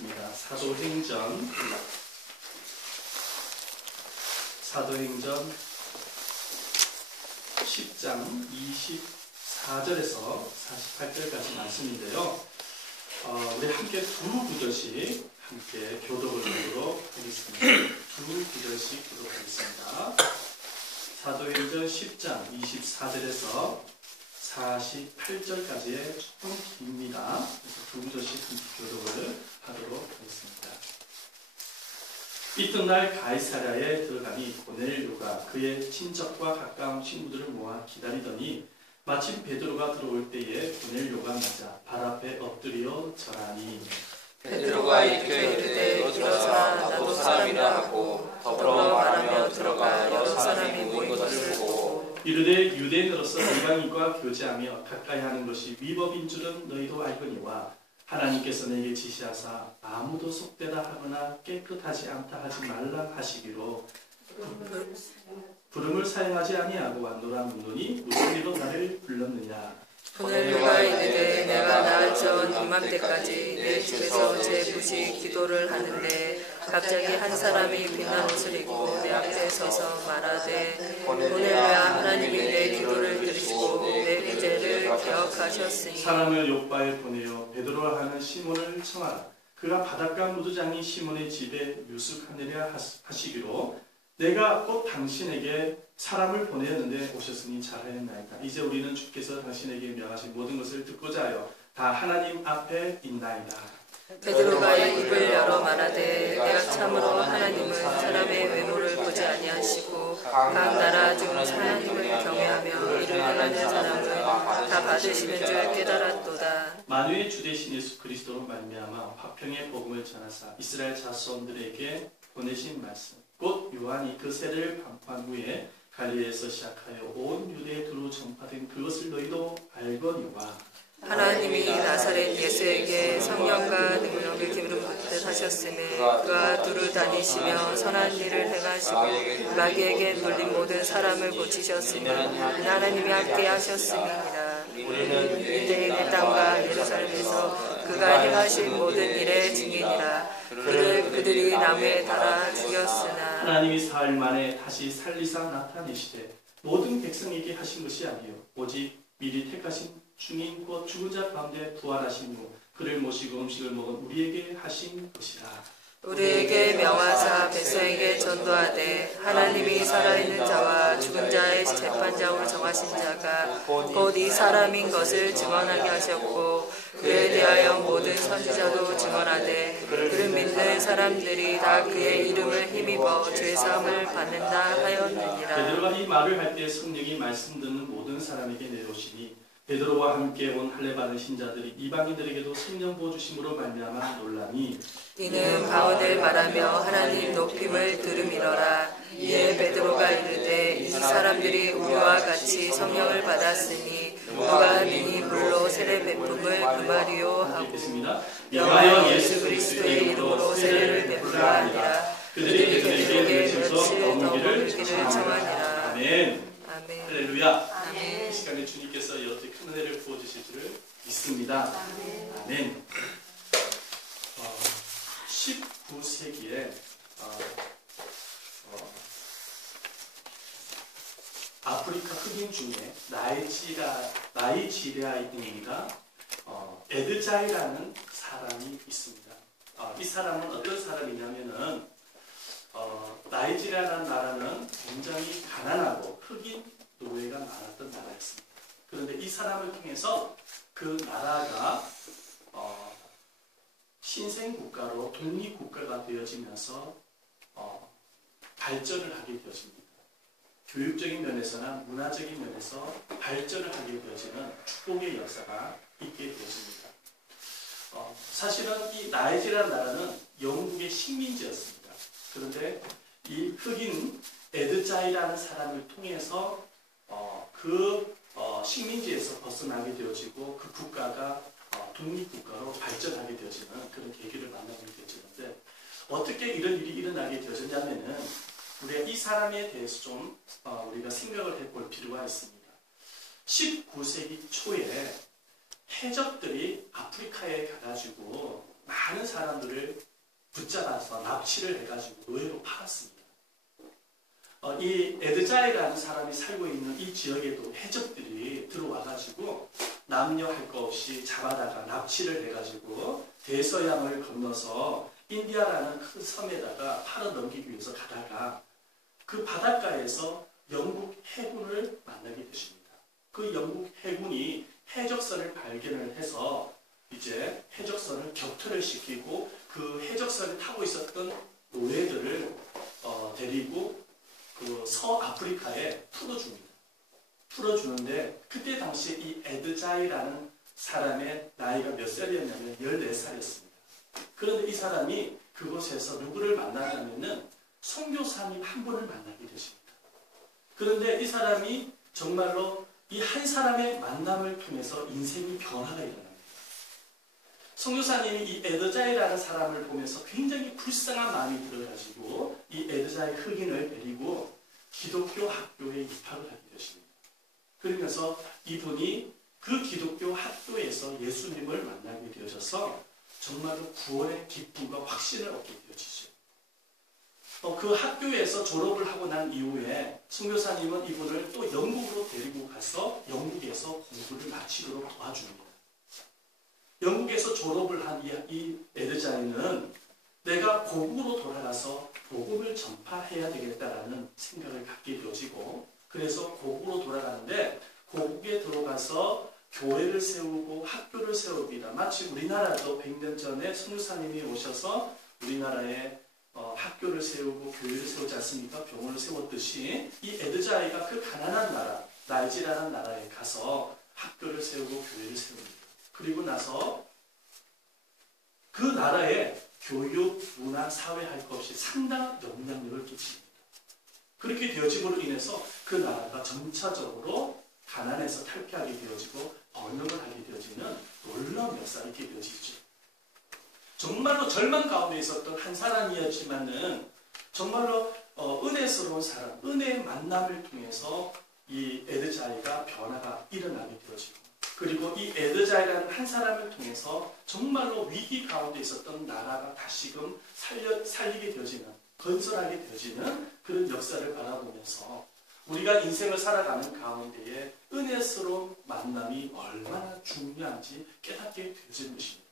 하겠습니다. 사도행전 10장 24절에서 48절까지 말씀인데요. 우리 함께 두 구절씩 함께 교독을 하도록 하겠습니다. 두 구절씩 교독하겠습니다. 사도행전 10장 24절에서 48절까지의 조금 깁니다. 그래서 두 구절씩 교독을 하도록 하겠습니다. 이튿날 가이사랴에 들어가니 고넬료가 그의 친척과 가까운 친구들을 모아 기다리더니 마침 베드로가 들어올 때에 고넬료가 맞아 발 앞에 엎드려 절하니 베드로가 일으켜 이르되 일어서라 나도 사람이라 하고 더불어 말하며 들어가 여러 사람이 모인 것을 보고 이르되 유대인으로서 이방인과 교제하며 가까이 하는 것이 위법인 줄은 너희도 알거니와 하나님께서 내게 지시하사 아무도 속되다 하거나 깨끗하지 않다 하지 말라 하시기로 부름을 사용하지 아니하고 왔노라 묻노니 무슨 일로 나를 불렀느냐. 고넬료가 이르되 내가 나흘 전 이맘때까지 내 집에서 제 부식 기도를 하는데 갑자기 한 사람이 빛난 옷을 입고 내 앞에 서서 말하되 고넬료야 하나님이 내 기도를 들으시고 내 죄를 기억하셨으니 사람을 요바에 보내어 베드로라 하는 시몬을 청하라. 그가 바닷가 무두장이 시몬의 집에 유숙하느냐 하시기로 내가 곧 당신에게 사람을 보내었는데 오셨으니 잘하였나이다. 이제 우리는 주께서 당신에게 명하신 모든 것을 듣고자 하여 다 하나님 앞에 있나이다. 베드로가 입을 열어 말하되 내가 참으로 하나님은 사람의 외모를 보지 아니하시고 각 나라 중 하나님을 경외하며 이를 행하는 사람은 다 받으시는 줄 깨달았도다. 만유의 주 되신 예수 그리스도로 말미암아 화평의 복음을 전하사 이스라엘 자손들에게 보내신 말씀 곧 요한이 그 세례를 반포한 후에 갈릴리에서 시작하여 온 유대에 두루 전파된 그것을 너희도 알거니와 하나님이 나사렛 예수에게 성령과 능력을 기름 붓듯 하셨음에 그가 두루 다니시며 선한 일을 행하시고 마귀에게 눌린 모든 사람을 고치셨으며 하나님이 함께 하셨음이니라. 우리는 유대인의 땅과 예루살렘에서 그가 행하신 모든 일의 증인이라. 그들이 나무에 달아 죽였으나 하나님이 사흘 만에 다시 살리사 나타내시되 모든 백성에게 하신 것이 아니요 오직 미리 택하신 중인 곧 죽은 자 가운데 부활하신 후 그를 모시고 음식을 먹은 우리에게 하신 것이라. 우리에게 명하사 백성에게 전도하되 하나님이 살아있는 자와 죽은 자의 재판장으로 정하신 자가 곧 이 사람인 것을 증언하게 하셨고 그에 대하여 모든 선지자도 증언하되 그를 믿는 사람들이 다 그의 이름을 힘입어 죄사함을 받는다 하였느니라. 베드로가 이 말을 할 때 성령이 말씀 듣는 모든 사람에게 내려오시니 베드로와 함께 온 할례 받은 신자들이 이방인들에게도 성령 부어 주심으로 말미암아 놀라니 이는 바울을 말하며 하나님 높임을 들음이러라. 이에 베드로가 이르되 이 사람들이 우리와 같이 성령을 받았으니 누가 능히 물로 세례 베품을 금하리요 하고 명하여 예수 그리스도의 이름으로 세례를 베풀라 하니라. 그들이 베드로에게 며칠 더 머물기를 청하니라. 아멘. 아멘. 할렐루야. 아멘. 이 시간에 주님께서 여태 큰 은혜를 부어주실 줄을 믿습니다. 아멘. 19세기에 아프리카 흑인 중에 나이지리아인입니다. 에드자이라는 사람이 있습니다. 이 사람은 어떤 사람이냐면은 나이지리아라는 나라는 굉장히 가난하고 흑인 노예가 많았던 나라였습니다. 그런데 이 사람을 통해서 그 나라가 신생국가로 독립국가가 되어지면서 발전을 하게 되어집니다. 교육적인 면에서나 문화적인 면에서 발전을 하게 되어지는 축복의 역사가 있게 되어집니다. 사실은 이 나이지리아 나라는 영국의 식민지였습니다. 그런데 이 흑인 에드자이라는 사람을 통해서 그 식민지에서 벗어나게 되어지고 그 국가가 독립국가로 발전하게 되어지는 그런 계기를 만나게 되어지는데 어떻게 이런 일이 일어나게 되어졌냐면은 우리가 이 사람에 대해서 좀 우리가 생각을 해볼 필요가 있습니다. 19세기 초에 해적들이 아프리카에 가가지고 많은 사람들을 붙잡아서 납치를 해가지고 노예로 팔았습니다. 이 에드자이라는 사람이 살고 있는 이 지역에도 해적들이 들어와가지고 남녀 할 것 없이 잡아다가 납치를 해가지고 대서양을 건너서 인디아라는 큰 섬에다가 팔아 넘기기 위해서 가다가 그 바닷가에서 영국 해군을 만나게 되십니다. 그 영국 해군이 해적선을 발견을 해서 이제 해적선을 격퇴를 시키고 그 해적선을 타고 있었던 노예들을 데리고 그 서아프리카에 풀어줍니다. 풀어주는데 그때 당시에 이 에드자이라는 사람의 나이가 몇 살이었냐면 14살이었습니다. 그런데 이 사람이 그곳에서 누구를 만나냐면은 선교사님 한 분을 만나게 되십니다. 그런데 이 사람이 정말로 이 한 사람의 만남을 통해서 인생이 변화가 일어납니다. 선교사님이 이 에드자이라는 사람을 보면서 굉장히 불쌍한 마음이 들어가지고 이 에드자이 흑인을 데리고 기독교 학교에 입학을 하게 되십니다. 그러면서 이분이 그 기독교 학교에서 예수님을 만나게 되어져서 정말로 구원의 기쁨과 확신을 얻게 되어지죠. 그 학교에서 졸업을 하고 난 이후에 선교사님은 이분을 또 영국으로 데리고 가서 영국에서 공부를 마치도록 도와줍니다. 영국에서 졸업을 한 이 에드자이는 내가 고국으로 돌아가서 복음을 전파해야 되겠다라는 생각을 갖게 되어지고 그래서 고국으로 돌아가는데 고국에 들어가서 교회를 세우고 학교를 세웁니다. 마치 우리나라도 100년 전에 선교사님이 오셔서 우리나라에 학교를 세우고 교회를 세우지 않습니까? 병원을 세웠듯이 이 에드자이가 그 가난한 나라, 나이지라는 나라에 가서 학교를 세우고 교회를 세웁니다. 그리고 나서 그 나라에 교육, 문화, 사회 할 것 없이 상당한 영향력을 끼칩니다. 그렇게 되어짐으로 인해서 그 나라가 점차적으로 가난에서 탈피하게 되어지고 번영을 하게 되어지는 놀라운 역사가 있게 되어지죠. 정말로 절망 가운데 있었던 한 사람이었지만은 정말로 은혜스러운 사람, 은혜의 만남을 통해서 이 에드자이가 변화가 일어나게 되어지고 그리고 이 에드자이라는 한 사람을 통해서 정말로 위기 가운데 있었던 나라가 다시금 살리게 되어지는 건설하게 되어지는 그런 역사를 바라보면서 우리가 인생을 살아가는 가운데에 은혜스러운 만남이 얼마나 중요한지 깨닫게 되어지는 것입니다.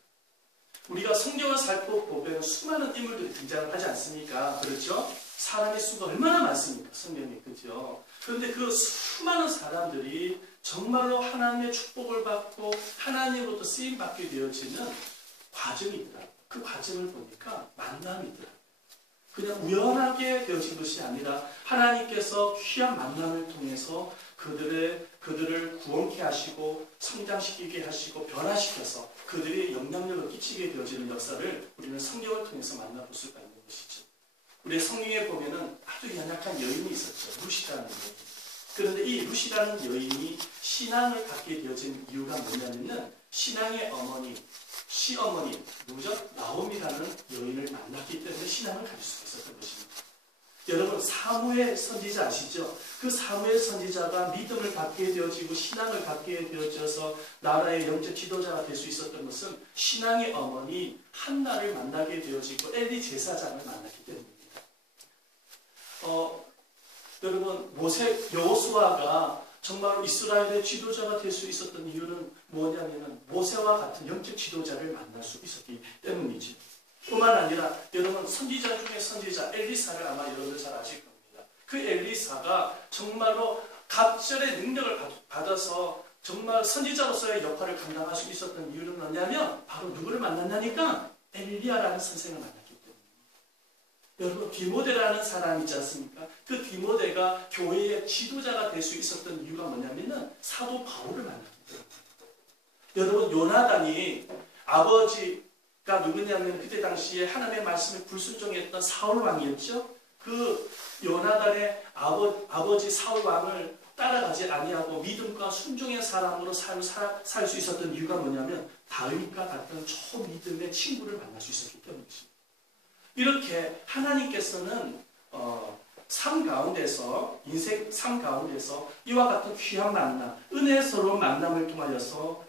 우리가 성경을 살펴보면 수많은 인물들이 등장을 하지 않습니까? 그렇죠? 사람의 수가 얼마나 많습니까? 성경에. 그죠? 그런데 그 수많은 사람들이 정말로 하나님의 축복을 받고 하나님으로부터 쓰임받게 되어지는 과정이더라고요. 그 과정을 보니까 만남이더라고요. 그냥 우연하게 되어진 것이 아니라 하나님께서 귀한 만남을 통해서 그들을 구원케 하시고 성장시키게 하시고 변화시켜서 그들이 영향력을 끼치게 되어지는 역사를 우리는 성경을 통해서 만나볼 수가 있는 것이죠. 우리 성경에 보면은 아주 연약한 여인이 있었죠. 루시라는 여인. 그런데 이 루시라는 여인이 신앙을 갖게 되어진 이유가 뭐냐면은 신앙의 어머니, 시어머니, 누적 나옴이라는 여인을 만났기 때문에 신앙을 가질 수가 있었던 것입니다. 여러분 사무엘 선지자 아시죠? 그 사무엘 선지자가 믿음을 갖게 되어지고 신앙을 갖게 되어져서 나라의 영적 지도자가 될 수 있었던 것은 신앙의 어머니 한나를 만나게 되어지고 엘리 제사장을 만났기 때문입니다. 여러분 여호수아가 정말 이스라엘의 지도자가 될 수 있었던 이유는 뭐냐면은 모세와 같은 영적 지도자를 만날 수 있었기 때문이지. 뿐만 아니라 여러분 선지자 중에 선지자 엘리사를 아마 여러분들 잘 아실 겁니다. 그 엘리사가 정말로 갑절의 능력을 받아서 정말 선지자로서의 역할을 감당할 수 있었던 이유는 뭐냐면 바로 누구를 만났냐니까 엘리야라는 선생을 만났기 때문입니다. 여러분 디모데라는 사람이 있지 않습니까? 그 디모데가 교회의 지도자가 될 수 있었던 이유가 뭐냐면은 사도 바울을 만났기 때문입니다. 여러분 요나단이 아버지가 누구냐면 그때 당시에 하나님의 말씀에 불순종했던 사울 왕이었죠. 그 요나단의 아버지 사울 왕을 따라가지 아니하고 믿음과 순종의 사람으로 살 수 있었던 이유가 뭐냐면 다윗과 같은 초믿음의 친구를 만날 수 있었기 때문이죠. 이렇게 하나님께서는 삶 가운데서 인생 삶 가운데서 이와 같은 귀한 만남, 은혜스러운 만남을 통하여서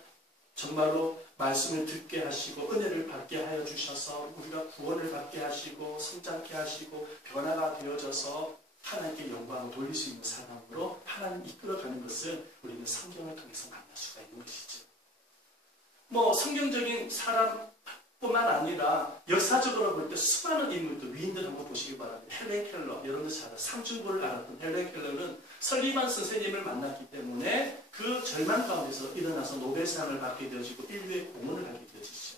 정말로 말씀을 듣게 하시고 은혜를 받게 하여 주셔서 우리가 구원을 받게 하시고 성장케 하시고 변화가 되어져서 하나님께 영광을 돌릴 수 있는 사람으로 하나님 이끌어가는 것을 우리는 성경을 통해서 만날 수가 있는 것이죠. 뭐 성경적인 사람뿐만 아니라 역사적으로 볼 때 수많은 인물들, 위인들 한번 보시기 바랍니다. 헬렌 켈러, 여러분들 잘 상중부를 알았던 헬렌 켈러는 설리반 선생님을 만났기 때문에 그 절망 가운데서 일어나서 노벨상을 받게 되어지고 인류의 공헌을 하게 되어지죠.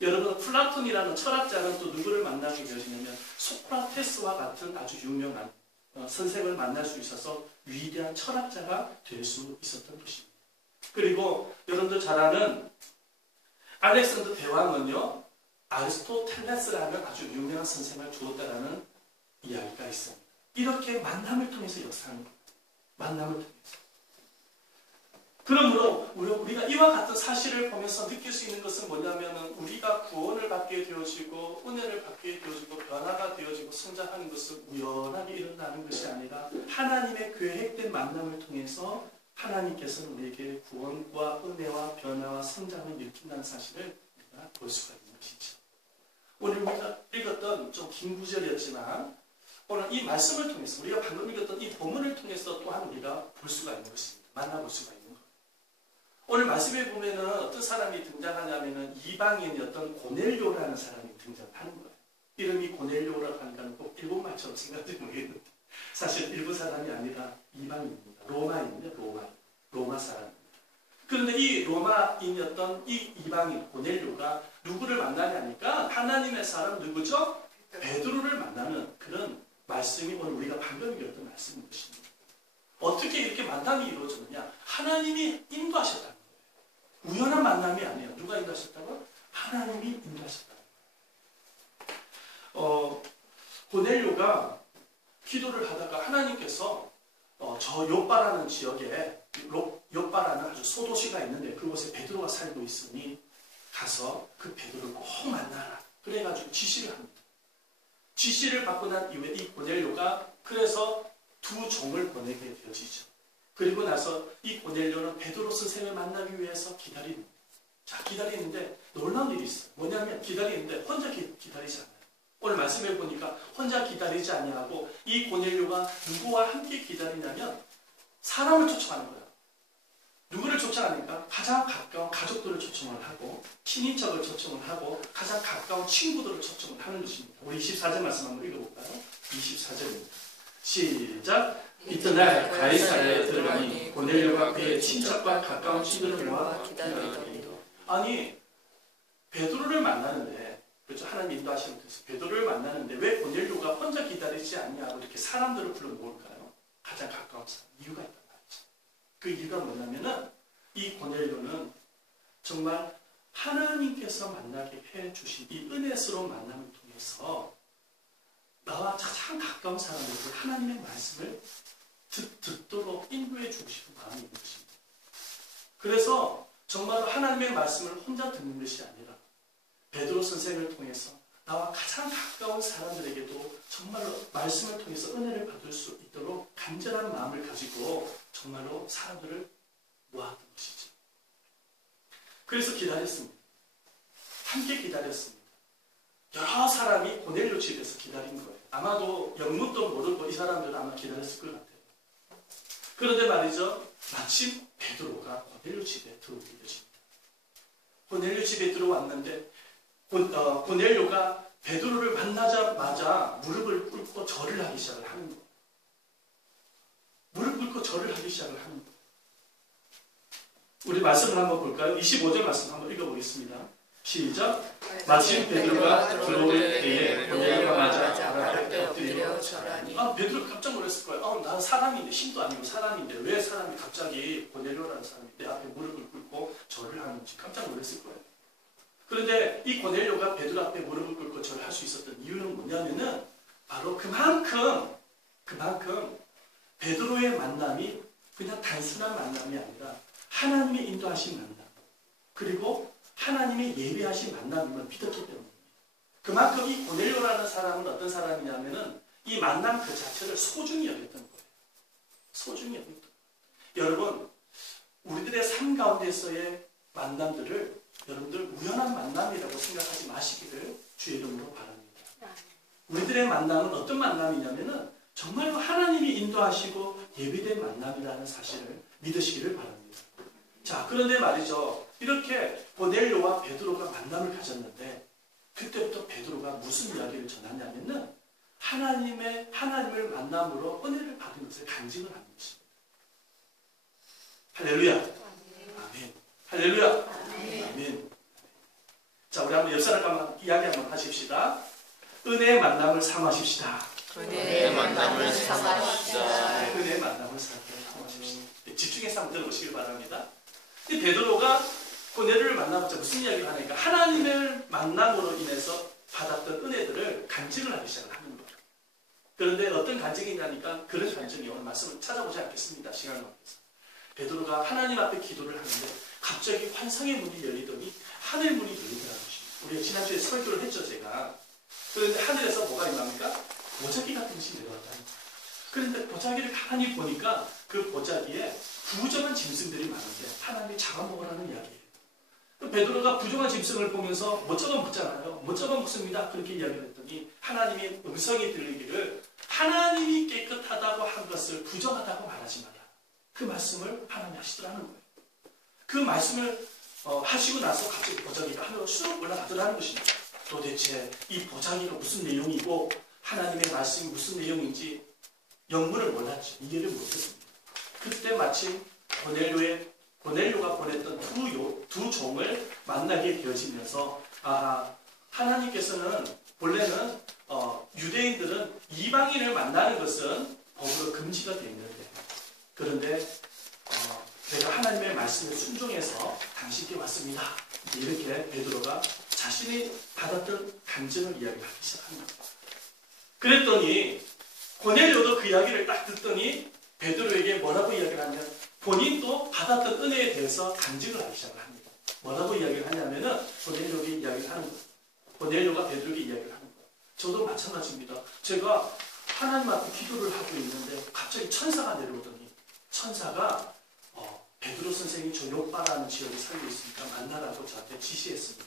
여러분, 플라톤이라는 철학자는 또 누구를 만나게 되어지냐면 소크라테스와 같은 아주 유명한 선생을 만날 수 있어서 위대한 철학자가 될 수 있었던 것입니다. 그리고 여러분들 잘 아는 알렉산더 대왕은요, 아리스토텔레스라는 아주 유명한 선생을 주었다라는 이야기가 있습니다. 이렇게 만남을 통해서 역사하는 겁니다. 만남을 통해서. 그러므로 우리가 이와 같은 사실을 보면서 느낄 수 있는 것은 뭐냐면 우리가 구원을 받게 되어지고 은혜를 받게 되어지고 변화가 되어지고 성장하는 것은 우연하게 일어나는 것이 아니라 하나님의 계획된 만남을 통해서 하나님께서는 우리에게 구원과 은혜와 변화와 성장을 일으킨다는 사실을 우리가 볼 수가 있는 것이죠. 오늘 우리가 읽었던 좀 긴 구절이었지만 오늘 이 말씀을 통해서 우리가 방금 읽었던 이 본문을 통해서 또한 우리가 볼 수가 있는 것입니다. 만나볼 수가 있는 것. 오늘 말씀에 보면은 어떤 사람이 등장하냐면은 이방인이었던 고넬료라는 사람이 등장하는 거예요. 이름이 고넬료라고 하니까 꼭 일본 말처럼 생각할지 모르겠는데 사실 일본 사람이 아니라 이방인입니다. 로마인이에요. 로마 사람입니다. 그런데 이 로마인이었던 이 이방인 고넬료가 누구를 만나냐니까 하나님의 사람 누구죠? 베드로를 만나는 그런 말씀이 오늘 우리가 방금 읽었던 말씀인 것입니다. 어떻게 이렇게 만남이 이루어졌느냐? 하나님이 인도하셨다는 거예요. 우연한 만남이 아니에요. 누가 인도하셨다고? 하나님이 인도하셨다는 거예요. 고넬료가 기도를 하다가 하나님께서 저 요빠라는 지역에 요빠라는 아주 소도시가 있는데 그곳에 베드로가 살고 있으니 가서 그 베드로를 꼭 만나라. 그래가지고 지시를 합니다. 지시를 받고 난 이후에 이 고넬료가 그래서 두 종을 보내게 되어지죠. 그리고 나서 이 고넬료는 베드로 선생을 만나기 위해서 기다립니다. 자, 기다리는데 놀라운 일이 있어요. 뭐냐면 기다리는데 혼자 기다리지 않아요. 오늘 말씀해 보니까 혼자 기다리지 아니하고 이 고넬료가 누구와 함께 기다리냐면 사람을 초청하는 거예요. 누구를 초청하니까 가장 가까운 가족들을 초청을 하고 친인척을 초청을 하고 가장 가까운 친구들을 초청을 하는 것입니다. 우리 24절 말씀 한번 읽어볼까요? 24절입니다. 시작! 이튿날 가이사랴에 들어가니 고넬료가 그의 친척과 가까운 친구를 모아 기다리더니 아니 베드로를 만나는데 그렇죠? 하나님 인도하시는 것이 베드로를 만나는데 왜 고넬료가 혼자 기다리지 않냐고 이렇게 사람들을 불러 모을까요? 가장 가까운 사람. 이유가 있단 말이죠. 그 이유가 뭐냐면은 이 고넬료는 정말 하나님께서 만나게 해주신 이 은혜스러운 만남을 통해서 나와 가장 가까운 사람들에게 하나님의 말씀을 듣도록 인도해 주시는 마음이 있는 것입니다. 그래서 정말 하나님의 말씀을 혼자 듣는 것이 아니라 베드로 선생을 통해서 나와 가장 가까운 사람들에게도 정말로 말씀을 통해서 은혜를 받을 수 있도록 간절한 마음을 가지고 정말로 사람들을 모았던 것이죠. 그래서 기다렸습니다. 함께 기다렸습니다. 여러 사람이 고넬료 집에서 기다린 거예요. 아마도 영문도 모르고 이 사람들은 아마 기다렸을 것 같아요. 그런데 말이죠. 마침 베드로가 고넬료 집에 들어오게 되십니다. 고넬료 집에 들어왔는데 고넬료가 베드로를 만나자마자 무릎을 꿇고 절을 하기 시작을 하는 거예요. 무릎 꿇고 절을 하기 시작을 하는 거예요. 우리 말씀을 한번 볼까요? 25절 말씀 한번 읽어보겠습니다. 시작! 마침 베드로가 들어올 때에 고넬료가 맞아 발 앞에 엎드려 절하니 베드로 깜짝 놀랐을 거예요. 나는 사람인데 신도 아니고 사람인데 왜 사람이 갑자기 고넬료라는 사람이 내 앞에 무릎을 꿇고 절을 하는지 깜짝 놀랐을 거예요. 그런데 이 고넬료가 베드로 앞에 무릎을 꿇고 절을 할 수 있었던 이유는 뭐냐면은 바로 그만큼 베드로의 만남이 그냥 단순한 만남이 아니라 하나님의 인도하신 만남 그리고 하나님의 예배하신 만남임을 믿었기 때문입니다. 그만큼 이 고넬료라는 사람은 어떤 사람이냐면은 이 만남 그 자체를 소중히 여겼던 거예요. 소중히 여겼던 거예요. 여러분, 우리들의 삶 가운데서의 만남들을 여러분들 우연한 만남이라고 생각하지 마시기를 주의 이름으로 바랍니다. 우리들의 만남은 어떤 만남이냐면은 정말로 하나님이 인도하시고 예비된 만남이라는 사실을 믿으시기를 바랍니다. 자, 그런데 말이죠. 이렇게 고넬료와 베드로가 만남을 가졌는데 그때부터 베드로가 무슨 이야기를 전하냐면은 하나님을 만남으로 은혜를 받은 것을 간증을 하는 것입니다. 할렐루야. 아멘. 할렐루야. 아멘. 자, 우리 한번 옆 사람과 이야기 한번 하십시다. 은혜의 만남을 삼으십시다. 은혜의 만남을 삼으십시다. 네, 은혜의 만남을 삼으십시다. 집중해서 한번 들어보시길 바랍니다. 이 베드로가 고넬료를 만나보자 무슨 이야기를 하니까 하나님을 만남으로 인해서 받았던 은혜들을 간증을 하기 시작을 하는 거예요. 그런데 어떤 간증이냐니까 그런 간증이 오늘 말씀을 찾아보지 않겠습니다. 시간을 없어서. 베드로가 하나님 앞에 기도를 하는데 갑자기 환상의 문이 열리더니 하늘 문이 열리더라는 것입니다. 우리가 지난주에 설교를 했죠, 제가. 그런데 하늘에서 뭐가 임합니까? 보자기 같은 것이 내려왔다는 거예요. 그런데 보자기를 가만히 보니까 그 보자기에 부정한 짐승들이 많은데 하나님이 잡아먹으라는 이야기예요. 베드로가 부정한 짐승을 보면서 못 잡아먹잖아요. 못 잡아먹습니다. 그렇게 이야기를 했더니 하나님의 음성이 들리기를 하나님이 깨끗하다고 한 것을 부정하다고 말하지 마라. 그 말씀을 하나님이 하시더라는 거예요. 그 말씀을 하시고 나서 갑자기 보자기가 하늘로 쑥 올라가더라는 것입니다. 도대체 이 보자기가 무슨 내용이고 하나님의 말씀이 무슨 내용인지 영문을 몰랐죠. 이해를 못했습니다. 그때 마침 고넬료가 보냈던 두 종을 만나게 되어지면서 하나님께서는 원래는 유대인들은 이방인을 만나는 것은 법으로 금지가 되어 있는데 그런데 내가 하나님의 말씀에 순종해서 당신께 왔습니다. 이렇게 베드로가 자신이 받았던 간증을 이야기하기 시작합니다. 그랬더니 고넬료도 그 이야기를 딱 듣더니 베드로에게 뭐라고 이야기를 하냐면 본인도 받았던 은혜에 대해서 간증을 하기 시작을 합니다. 뭐라고 이야기를 하냐면은 고넬료에게 이야기를 하는 거예요. 고넬료가 베드로에게 이야기를 하는 거예요. 저도 마찬가지입니다. 제가 하나님 앞에 기도를 하고 있는데 갑자기 천사가 내려오더니 천사가 베드로 선생이 저 요빠라는 지역에 살고 있으니까 만나라고 저한테 지시했습니다.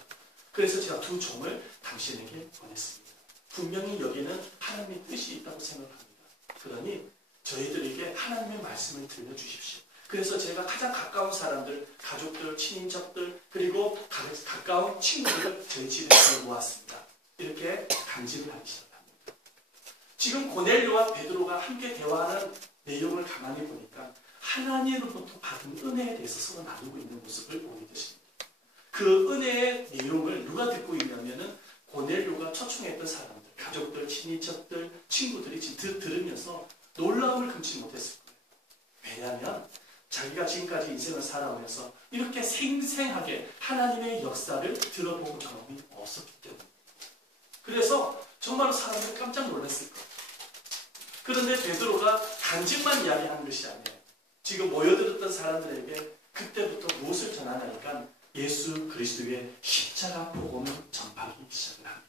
그래서 제가 두 종을 당신에게 보냈습니다. 분명히 여기는 하나님의 뜻이 있다고 생각합니다. 그러니 저희들에게 하나님의 말씀을 들려주십시오. 그래서 제가 가장 가까운 사람들, 가족들, 친인척들, 그리고 가까운 친구들을 저희 집에 모았습니다. 이렇게 간증을 하기 시작합니다. 지금 고넬료와 베드로가 함께 대화하는 내용을 가만히 보니까 하나님으로부터 받은 은혜에 대해서 서로 나누고 있는 모습을 보게 되십니다. 그 은혜의 내용을 누가 듣고 있냐면은 고넬료가 초청했던 사람들, 가족들, 친인척들, 친구들이 지금 들으면서 놀라움을 금치 못했을 거예요. 왜냐하면 자기가 지금까지 인생을 살아오면서 이렇게 생생하게 하나님의 역사를 들어본 경험이 없었기 때문에 그래서 정말로 사람들이 깜짝 놀랐을 거예요. 그런데 베드로가 간증만 이야기하는 것이 아니에요. 지금 모여들었던 사람들에게 그때부터 무엇을 전하냐니까 예수 그리스도의 십자가 복음을 전파하기 시작을 합니다.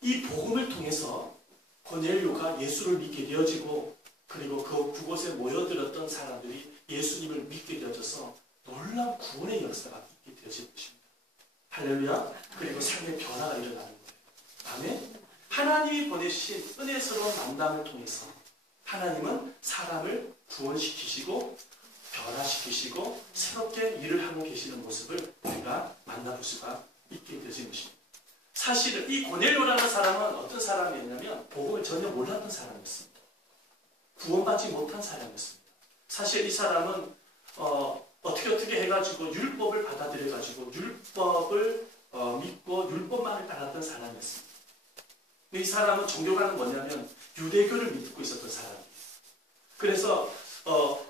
이 복음을 통해서 고넬료가 예수를 믿게 되어지고 그리고 그곳에 모여들었던 사람들이 예수님을 믿게 되어져서 놀라운 구원의 역사가 있게 되어진 것입니다. 할렐루야. 그리고 삶의 변화가 일어나는 거예요. 아멘. 하나님이 보내주신 은혜스러운 만남을 통해서 하나님은 사람을 구원시키시고 변화시키시고 새롭게 일을 하고 계시는 모습을 우리가 만나볼 수가 있게 되어진 것입니다. 사실은 이 고넬료라는 사람은 어떤 사람이었냐면 복음을 전혀 몰랐던 사람이었습니다. 구원받지 못한 사람이었습니다. 사실 이 사람은 어떻게 해가지고 율법을 받아들여가지고 율법을 믿고 율법만을 따랐던 사람이었습니다. 이 사람은 종교가는 뭐냐면 유대교를 믿고 있었던 사람이에요. 그래서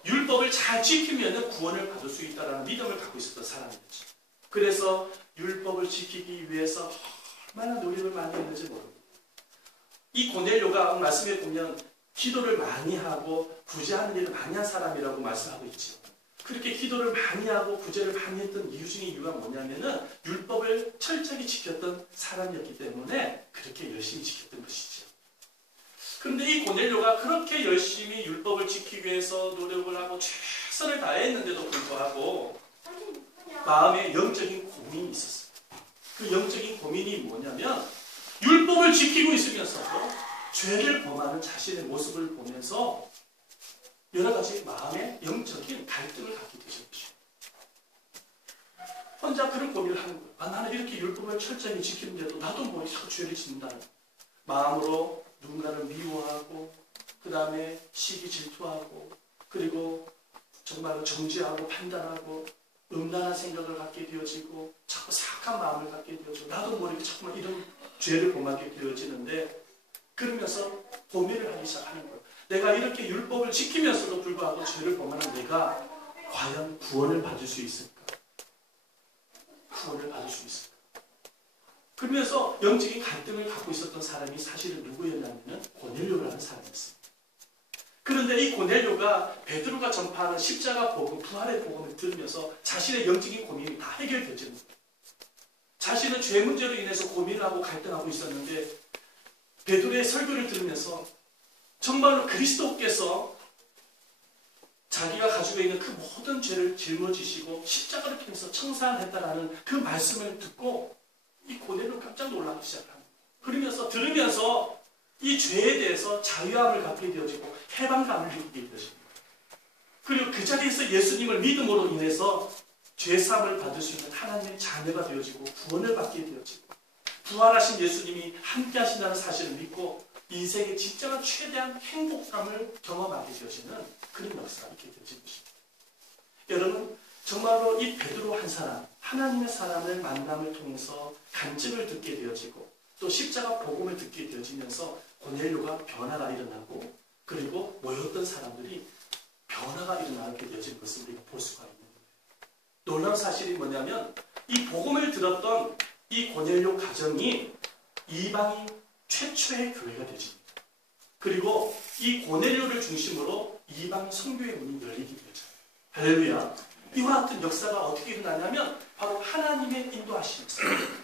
율법을 잘 지키면 구원을 받을 수 있다는 믿음을 갖고 있었던 사람이었죠. 그래서 율법을 지키기 위해서 얼마나 노력을 많이 했는지 모릅니다. 이 고넬료가 말씀에 보면 기도를 많이 하고 구제하는 일을 많이 한 사람이라고 말씀하고 있죠. 그렇게 기도를 많이 하고 구제를 많이 했던 이유 중에 이유가 뭐냐면은 율법을 철저히 지켰던 사람이었기 때문에 그렇게 열심히 지켰던 것이죠. 그런데 이 고넬료가 그렇게 열심히 율법을 지키기 위해서 노력을 하고 최선을 다했는데도 불구하고 마음에 영적인 고민이 있었어요. 그 영적인 고민이 뭐냐면 율법을 지키고 있으면서도 죄를 범하는 자신의 모습을 보면서 여러 가지 마음의 영적인 갈등을 갖게 되셨죠. 혼자 그런 고민을 하는 거예요. 나는 이렇게 율법을 철저히 지키는데도 나도 뭐 자꾸 죄를 짓는다는 마음으로 누군가를 미워하고 그 다음에 시기 질투하고 그리고 정말 정죄하고 판단하고 음란한 생각을 갖게 되어지고 자꾸 사악한 마음을 갖게 되어지고 나도 모르게 자꾸만 이런 죄를 범하게 되어지는데 그러면서 고민을 하기 시작하는 거예요. 내가 이렇게 율법을 지키면서도 불구하고 죄를 범하는 내가 과연 구원을 받을 수 있을까? 구원을 받을 수 있을까? 그러면서 영적인 갈등을 갖고 있었던 사람이 사실은 누구였냐면 고넬료라는 사람이었어요. 그런데 이 고넬료가 베드로가 전파하는 십자가 복음, 부활의 복음을 들으면서 자신의 영적인 고민이 다 해결되지는 거예요. 자신은 죄 문제로 인해서 고민을 하고 갈등하고 있었는데 베드로의 설교를 들으면서 정말로 그리스도께서 자기가 가지고 있는 그 모든 죄를 짊어지시고 십자가를 통해서 청산했다라는 그 말씀을 듣고 이 고넬료는 깜짝 놀라기 시작합니다. 그러면서 들으면서 이 죄에 대해서 자유함을 갖게 되어지고 해방감을 느끼게 되어집니다. 그리고 그 자리에서 예수님을 믿음으로 인해서 죄사함을 받을 수 있는 하나님의 자녀가 되어지고 구원을 받게 되어지고 부활하신 예수님이 함께 하신다는 사실을 믿고 인생의 진정한 최대한 행복감을 경험하게 되어지는 그런 역사가 있게 되어진 것입니다. 여러분 정말로 이 베드로 한 사람, 하나님의 사람을 만남을 통해서 간증을 듣게 되어지고 또 십자가 복음을 듣게 되어지면서 고넬료가 변화가 일어나고 그리고 모였던 사람들이 변화가 일어나게 되어진 것을 우리가 볼 수가 있는 거예요. 놀라운 사실이 뭐냐면 이 복음을 들었던 이 고넬료 가정이 이방인 최초의 교회가 되집니다. 그리고 이 고넬료를 중심으로 이방인 선교의 문이 열리게 되죠. 할렐루야. 이와 같은 역사가 어떻게 일어나냐면 바로 하나님의 인도하심에서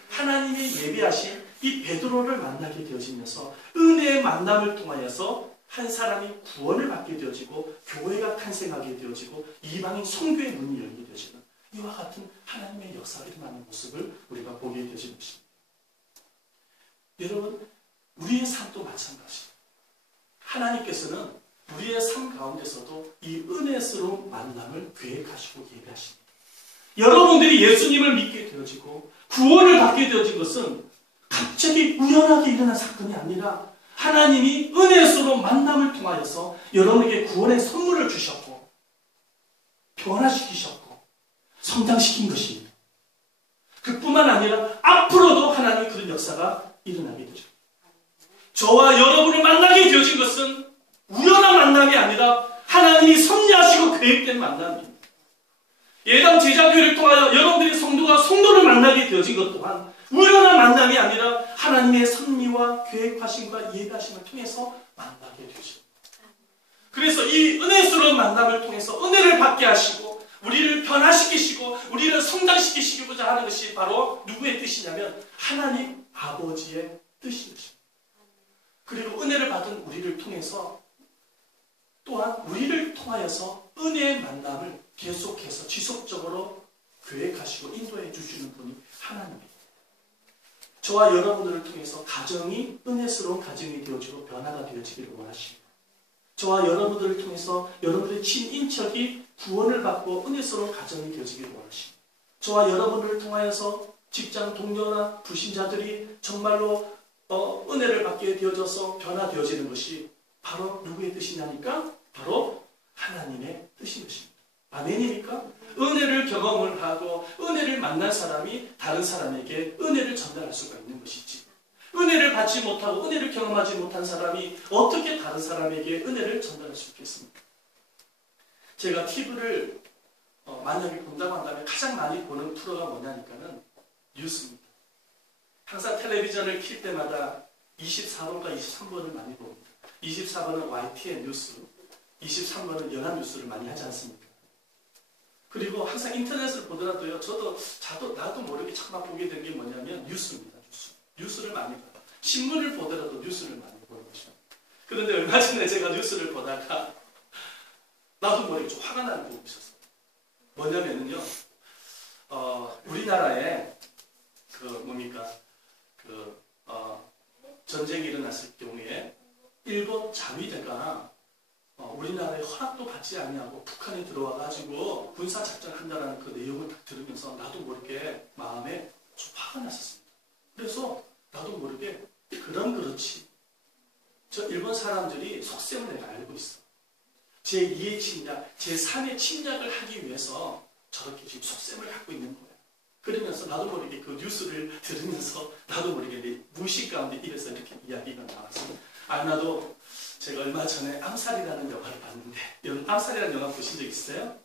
하나님의 예비하신 이 베드로를 만나게 되어지면서 은혜의 만남을 통하여서 한 사람이 구원을 받게 되어지고 교회가 탄생하게 되어지고 이방인 선교의 문이 열리게 되어지는 이와 같은 하나님의 역사가 일어나는 모습을 우리가 보게 되어지는 것입니다. 여러분 우리의 삶도 마찬가지입니다. 하나님께서는 우리의 삶 가운데서도 이 은혜스러운 만남을 계획하시고 예배하십니다. 여러분들이 예수님을 믿게 되어지고 구원을 받게 되어진 것은 갑자기 우연하게 일어난 사건이 아니라 하나님이 은혜스러운 만남을 통하여서 여러분에게 구원의 선물을 주셨고 변화시키셨고 성장시킨 것입니다. 그뿐만 아니라 앞으로도 하나님의 그런 역사가 일어나게 되죠. 저와 여러분을 만나게 되어진 것은 우연한 만남이 아니라 하나님이 섭리하시고 계획된 만남입니다. 예당 제자교회를 통하여 여러분들의 성도가 성도를 만나게 되어진 것 또한 우연한 만남이 아니라 하나님의 섭리와 계획하심과 예배하심을 통해서 만나게 되죠. 그래서 이 은혜스러운 만남을 통해서 은혜를 받게 하시고 우리를 변화시키시고 우리를 성장시키시고자 하는 것이 바로 누구의 뜻이냐면 하나님 아버지의 뜻이십니다. 그리고 은혜를 받은 우리를 통해서 또한 우리를 통하여서 은혜의 만남을 계속해서 지속적으로 계획하시고 인도해 주시는 분이 하나님입니다. 저와 여러분들을 통해서 가정이 은혜스러운 가정이 되어지고 변화가 되어지기를 원하십니다. 저와 여러분들을 통해서 여러분들의 친인척이 구원을 받고 은혜스러운 가정이 되어지기를 원하십니다. 저와 여러분들을 통하여서 직장 동료나 불신자들이 정말로 은혜를 받게 되어져서 변화되어지는 것이 바로 누구의 뜻이냐니까? 바로 하나님의 뜻인 것입니다. 아멘입니까? 은혜를 경험을 하고 은혜를 만난 사람이 다른 사람에게 은혜를 전달할 수가 있는 것이지. 은혜를 받지 못하고 은혜를 경험하지 못한 사람이 어떻게 다른 사람에게 은혜를 전달할 수 있겠습니까? 제가 TV를 만약에 본다고 한다면 가장 많이 보는 프로가 뭐냐니까는 뉴스입니다. 항상 텔레비전을 킬 때마다 24번과 23번을 많이 봅니다. 24번은 YTN 뉴스, 23번은 연합뉴스를 많이 하지 않습니까? 그리고 항상 인터넷을 보더라도요, 나도 모르게 자꾸 보게 된 게 뭐냐면 뉴스입니다. 뉴스를 많이 봐요. 신문을 보더라도 뉴스를 많이 보는 것이죠. 그런데 얼마 전에 제가 뉴스를 보다가 나도 모르게 좀 화가 나는 부분이 있었어요. 뭐냐면요, 우리나라에 그 뭡니까 그 전쟁이 일어났을 경우에 일본 자위대가 우리나라의 허락도 받지 아니하고 북한에 들어와 가지고 군사 작전을 한다는 그 내용을 딱 들으면서 나도 모르게 마음에 좀 화가 났었습니다. 그래서 나도 모르게 그렇지. 저 일본 사람들이 속셈을 내가 알고 있어. 제2의 침략, 제3의 침략을 하기 위해서 저렇게 지금 속셈을 갖고 있는 거야. 그러면서 나도 모르게 그 뉴스를 들으면서 나도 모르게 내 무의식 가운데 입에서 이렇게 이야기가 나왔어요. 나도 제가 얼마 전에 암살이라는 영화를 봤는데, 여러분 암살이라는 영화 보신 적 있어요?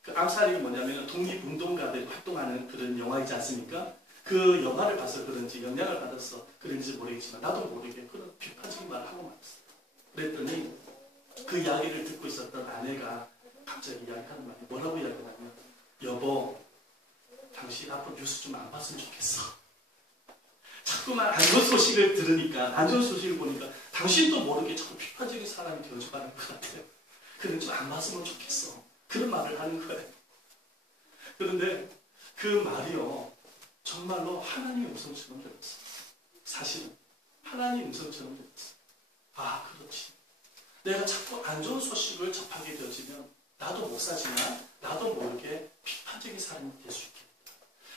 그 암살이 뭐냐면 독립운동가들이 활동하는 그런 영화이지 않습니까? 그 영화를 봐서 그런지 영향을 받아서 그런지 모르겠지만 나도 모르게 그런 비판적인 말을 하고 말았어요. 그랬더니 그 이야기를 듣고 있었던 아내가 갑자기 이야기하는 말이 뭐라고 이야기하냐면, 여보, 당신 앞으로 뉴스 좀 안 봤으면 좋겠어. 자꾸만 안 좋은 소식을 들으니까, 안 좋은 소식을 보니까 당신도 모르게 자꾸 비판적인 사람이 되어져가는 것 같아요. 그래 좀 안 봤으면 좋겠어. 그런 말을 하는 거예요. 그런데 그 말이요, 정말로 하나님의 음성처럼 들렸어. 사실은 하나님의 음성처럼 들렸어. 그렇지. 내가 자꾸 안 좋은 소식을 접하게 되어지면 나도 목사지만 나도 모르게 비판적인 사람이 될 수 있겠다.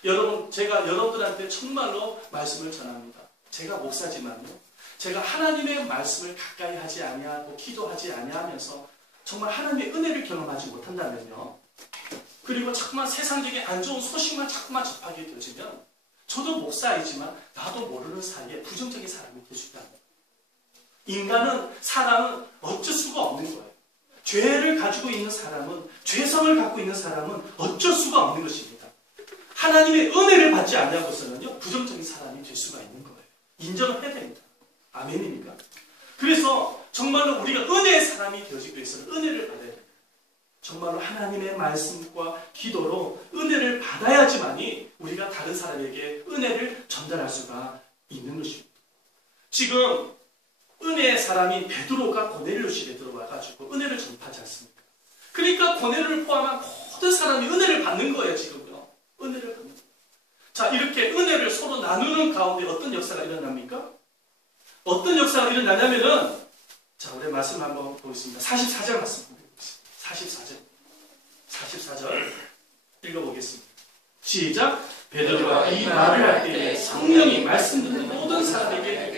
여러분, 제가 여러분들한테 정말로 말씀을 전합니다. 제가 목사지만요, 제가 하나님의 말씀을 가까이 하지 아니하고 기도하지 아니하면서 정말 하나님의 은혜를 경험하지 못한다면요, 그리고 자꾸만 세상적인 안 좋은 소식만 자꾸만 접하게 되어지면 저도 목사이지만 나도 모르는 사이에 부정적인 사람이 될 수 있다는 거예요. 인간은, 사람은 어쩔 수가 없는 거예요. 죄를 가지고 있는 사람은, 죄성을 갖고 있는 사람은 어쩔 수가 없는 것입니다. 하나님의 은혜를 받지 않냐고서는요, 부정적인 사람이 될 수가 있는 거예요. 인정을 해야 됩니다. 아멘입니까? 그래서 정말로 우리가 은혜의 사람이 되어지기 위해서는 은혜를 받아야 됩니다. 정말로 하나님의 말씀과 기도로 은혜를 받아야지만이 우리가 다른 사람에게 은혜를 전달할 수가 있는 것입니다. 지금 은혜의 사람이 베드로가 고넬료실에 들어와가지고 은혜를 전파하지 않습니까? 그러니까 고넬료를 포함한 모든 사람이 은혜를 받는 거예요. 지금요. 은혜를 받는 거예요. 자, 이렇게 은혜를 서로 나누는 가운데 어떤 역사가 일어납니까? 어떤 역사가 일어나냐면은, 자, 우리 말씀 한번 보겠습니다. 44절 말씀 보겠습니다. 44절 읽어보겠습니다. 시작. 베드로가 이 말을 할 때 성령이 말씀 듣는 모든 사람에게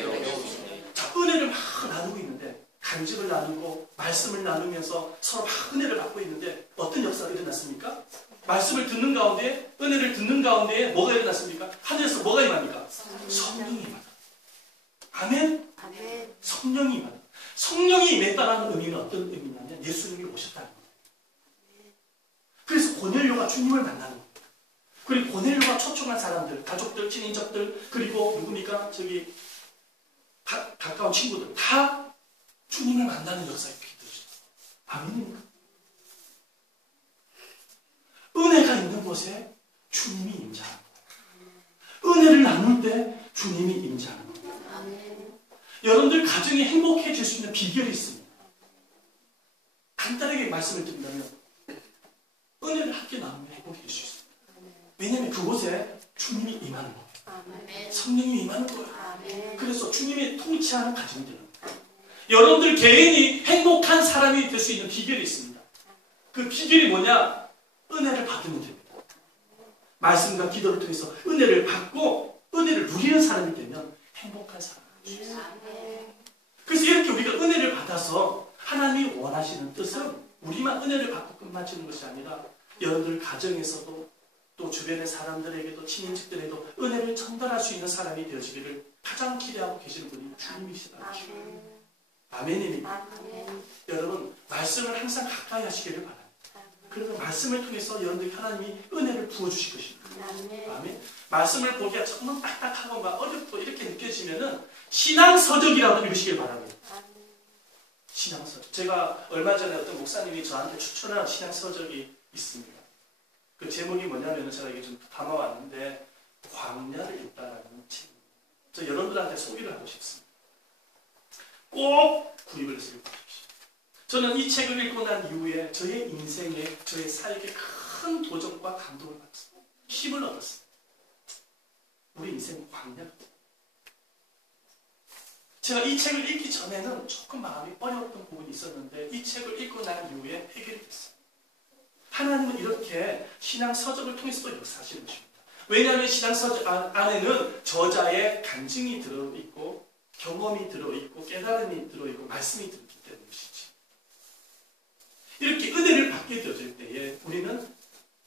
은혜를 막 나누고 있는데, 간증을 나누고 말씀을 나누면서 서로 막 은혜를 받고 있는데 어떤 역사가 일어났습니까? 말씀을 듣는 가운데, 은혜를 듣는 가운데 뭐가 일어났습니까? 하늘에서 뭐가 임합니까? 성령이 임하다. 아멘? 아멘. 성령이 임하다. 성령이 임했다는 의미는 어떤 의미냐면 예수님이 오셨다는 거예요. 그래서 고넬료가 주님을 만나는 겁니다. 그리고 고넬료가 초청한 사람들, 가족들, 친인척들, 그리고 누굽니까? 저기 가까운 친구들 다 주님을 만나는 역사가 있게 되죠. 아멘입니까? 은혜가 있는 곳에 주님이 임재하는 거예요. 은혜를 나눌 때 주님이 임재하는 거예요. 여러분들 가정이 행복해질 수 있는 비결이 있습니다. 간단하게 말씀을 드린다면 은혜를 함께 나누면 행복해질 수 있습니다. 왜냐하면 그곳에 주님이 임하는 거예요. 성령이 임하는 거예요. 그래서 주님이 통치하는 가정이 되는 거예요. 여러분들 개인이 행복한 사람이 될 수 있는 비결이 있습니다. 그 비결이 뭐냐? 은혜를 받으면 됩니다. 말씀과 기도를 통해서 은혜를 받고 은혜를 누리는 사람이 되면 행복한 사람이 될 수 있어요. 그래서 이렇게 우리가 은혜를 받아서 하나님이 원하시는 뜻은 우리만 은혜를 받고 끝마치는 것이 아니라 여러분들 가정에서도 또 주변의 사람들에게도 친인척들에게도 은혜를 전달할 수 있는 사람이 되어지기를 가장 기대하고 계시는 분이 주님이시다. 아멘입니까? 여러분, 말씀을 항상 가까이 하시기를 바랍니다. 그래서 말씀을 통해서 여러분들이 하나님이 은혜를 부어주실 것입니다. 아멘. 말씀을 보기가 조금 딱딱하고 막 어렵고 이렇게 느껴지면은 신앙서적이라도 읽으시길 바랍니다. 신앙서적. 제가 얼마 전에 어떤 목사님이 저한테 추천한 신앙서적이 있습니다. 그 제목이 뭐냐면 제가 이게 좀 담아왔는데, 광야를 읽다라는 책입니다. 저 여러분들한테 소개를 하고 싶습니다. 꼭 구입을 해서 읽어주십시오. 저는 이 책을 읽고 난 이후에 저의 인생에, 저의 사역에 큰 도전과 감동을 받았습니다. 힘을 얻었습니다. 우리 인생 광야. 제가 이 책을 읽기 전에는 조금 마음이 어려웠던 부분이 있었는데 이 책을 읽고 난 이후에 해결이 됐어요. 하나님은 이렇게 신앙 서적을 통해서도 역사하시는 것입니다. 왜냐하면 신앙 서적 안에는 저자의 간증이 들어있고 경험이 들어있고 깨달음이 들어있고 말씀이 들어있기 때문이시지. 이렇게 은혜를 받게 되어질 때에 우리는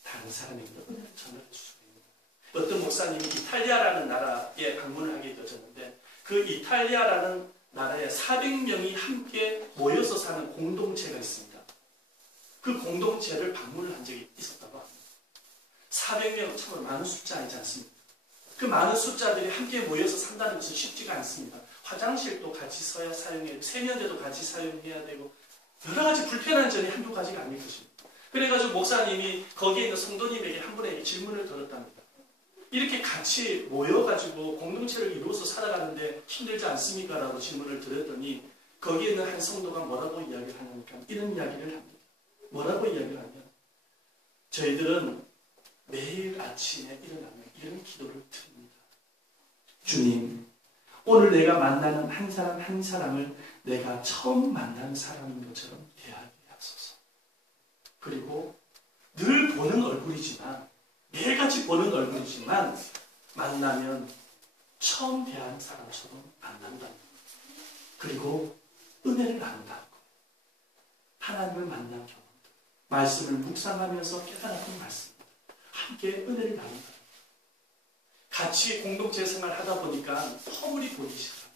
다른 사람에게 은혜를 전할 수 있습니다. 어떤 목사님이 이탈리아라는 나라에 방문을 하게 되어졌는데 그 이탈리아라는 나라에 400명이 함께 모여서 사는 공동체가 있습니다. 그 공동체를 방문을 한 적이 있었다고 합니다. 400명은 참으로 많은 숫자 아니지 않습니까? 그 많은 숫자들이 함께 모여서 산다는 것은 쉽지가 않습니다. 화장실도 같이 써야 사용해야 되고 세면대도 같이 사용해야 되고 여러 가지 불편한 점이 한두 가지가 아닐 것입니다. 그래가지고 목사님이 거기에 있는 성도님에게 한 분에게 질문을 들었답니다. 이렇게 같이 모여가지고 공동체를 이루어서 살아가는데 힘들지 않습니까? 라고 질문을 드렸더니 거기에 있는 한 성도가 뭐라고 이야기를 하냐니까 이런 이야기를 합니다. 뭐라고 이야기를 하냐? 저희들은 매일 아침에 일어나면 이런 기도를 드립니다. 주님, 오늘 내가 만나는 한 사람 한 사람을 내가 처음 만난 사람인 것처럼 대하게 하소서. 그리고 늘 보는 얼굴이지만 매일같이 보는 얼굴이지만 만나면 처음 대하는 사람처럼 만난다. 그리고 은혜를 나눈다. 하나님을 만난 경험, 말씀을 묵상하면서 깨달았던 말씀, 함께 은혜를 나눈다. 같이 공동체 생활하다 보니까 허물이 보이기 시작합니다.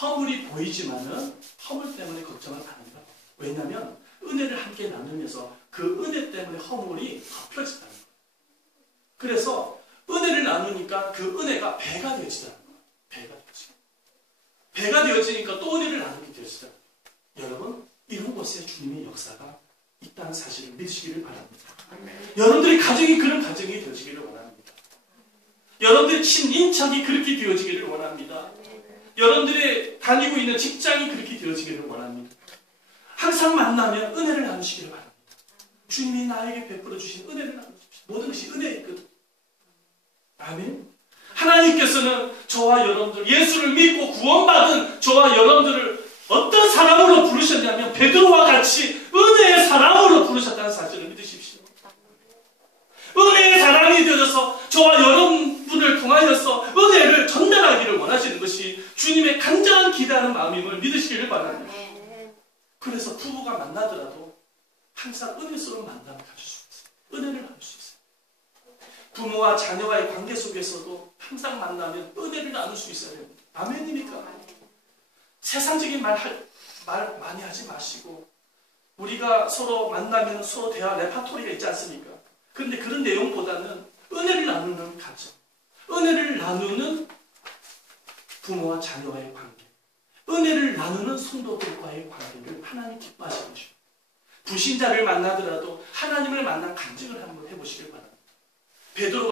허물이 보이지만은 허물 때문에 걱정을 안 합니다. 왜냐하면 은혜를 함께 나누면서 그 은혜 때문에 허물이 덮여진다는 거예요. 그래서 은혜를 나누니까 그 은혜가 배가 되어지더라는 거예요. 배가 되어지니까 또 은혜를 나누게 되어지더라고요. 여러분, 이런 곳에 주님의 역사가 있다는 사실을 믿으시기를 바랍니다. 여러분들의 가정이 그런 가정이 되어지기를 원합니다. 여러분들의 친인척이 그렇게 되어지기를 원합니다. 여러분들의 다니고 있는 직장이 그렇게 되어지기를 원합니다. 항상 만나면 은혜를 나누시기를 바랍니다. 주님이 나에게 베풀어 주신 은혜를 나누십시오. 모든 것이 은혜이거든. 아멘. 하나님께서는 저와 여러분들, 예수를 믿고 구원받은 저와 여러분들을 어떤 사람으로 부르셨냐면 베드로와 같이 은혜의 사람으로 부르셨다는 사실을 믿으십시오. 은혜의 사람이 되어져서 저와 여러분을 통하여서 은혜를 전달하기를 원하시는 것이 주님의 간절한 기대하는 마음임을 믿으시기를 바랍니다. 그래서 부부가 만나더라도 항상 은혜스러운 만남을 가질 수 있어요. 은혜를 나눌 수 있어요. 부모와 자녀와의 관계 속에서도 항상 만나면 은혜를 나눌 수 있어야 됩니다. 아멘입니까? 세상적인 말 많이 하지 마시고 우리가 서로 만나면 서로 대화 레파토리가 있지 않습니까? 그런데 그런 내용보다는 은혜를 나누는 가정, 은혜를 나누는 부모와 자녀와의 관계, 은혜를 나누는 성도들과의 관계를 하나님 기뻐하시는 것입니다. 불신자를 만나더라도 하나님을 만난 간증을 한번 해보시길 바랍니다. 베드로